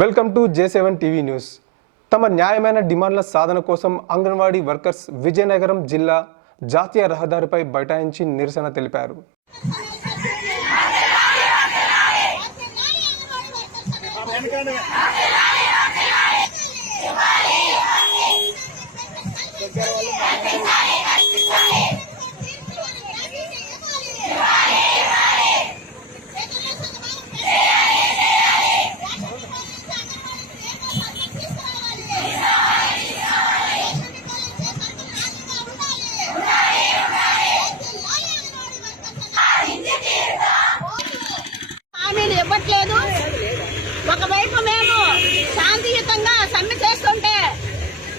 Welcome to J7 TV news. తమ న్యాయమైన డిమాండ్ల సాధన కోసం అంగన్వాడీ వర్కర్స్ విజయనగరం జిల్లా జాతీయ రహదారిపై బైఠాయించి నిరసన తెలిపారు. ఇవ్వట్లేదు. ఒకవైపు మేము శాంతియుతంగా సమ్మె చేస్తుంటే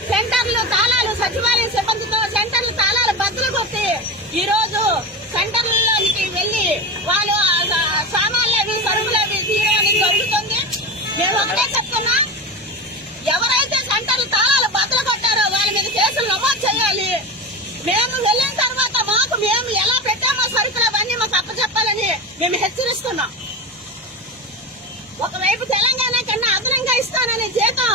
సెంటర్లు తాళాలు సచివాలయ సిబ్బందితో సెంటర్లు తాళాలు బద్దలు కొట్టి ఈ రోజు సెంటర్లలోకి వెళ్లి వాళ్ళు సామాన్లు అవి సరుకులు అవి తీయడం జరుగుతుంది. మేము ఒకటే చెప్తున్నా, ఎవరైతే సెంటర్లు తాళాలు బద్దలు కొట్టారో వాళ్ళ మీద కేసులు నమోదు చేయాలి. మేము వెళ్ళిన తర్వాత మేము ఎలా పెట్టామో సరుకులు అవన్నీ మాకు అప్పచెప్పాలని మేము హెచ్చరిస్తున్నాం. ఒకవైపు తెలంగాణ కన్నా అదనంగా ఇస్తానని జీతం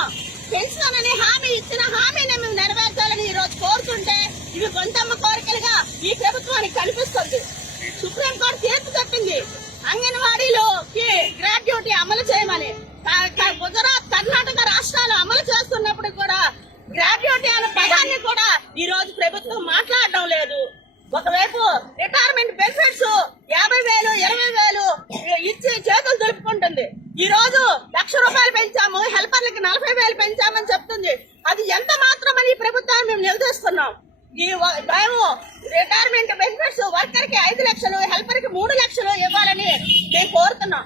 పెంచుతానని హామీ ఇచ్చిన హామీని మేము నెరవేర్చాలని ఈ రోజు కోరుతుంటే ఇవి కొంతమ్మ కోరికలుగా ఈ ప్రభుత్వానికి కనిపిస్తుంది. సుప్రీంకోర్టు తీర్పు చెప్పింది అంగన్వాడీలోకి గ్రాడ్యుయేటీ అమలు చేయమని. గుజరాత్, కర్ణాటక రాష్ట్రాలు అమలు చేస్తున్నప్పుడు కూడా గ్రాడ్యుయేటీ అనే పదాన్ని కూడా ఈ రోజు ప్రభుత్వం మాట్లాడడం లేదు. ఒకవైపు రిటైర్మెంట్ బెనిఫిట్స్ 50,000, 20,000 ఇచ్చి చేతులు దులుపుకుంటుంది. ఈ రోజు ₹1,00,000 పెంచాము, హెల్పర్లకి 40,000 పెంచామని చెప్తుంది. అది ఎంత మాత్రమని ప్రభుత్వాన్ని మేము నిలదీస్తున్నాం. మేము రిటైర్మెంట్ బెనిఫిట్స్ వర్కర్ కి 5 లక్షలు, హెల్పర్ కి 3 లక్షలు ఇవ్వాలని మేము కోరుతున్నాం.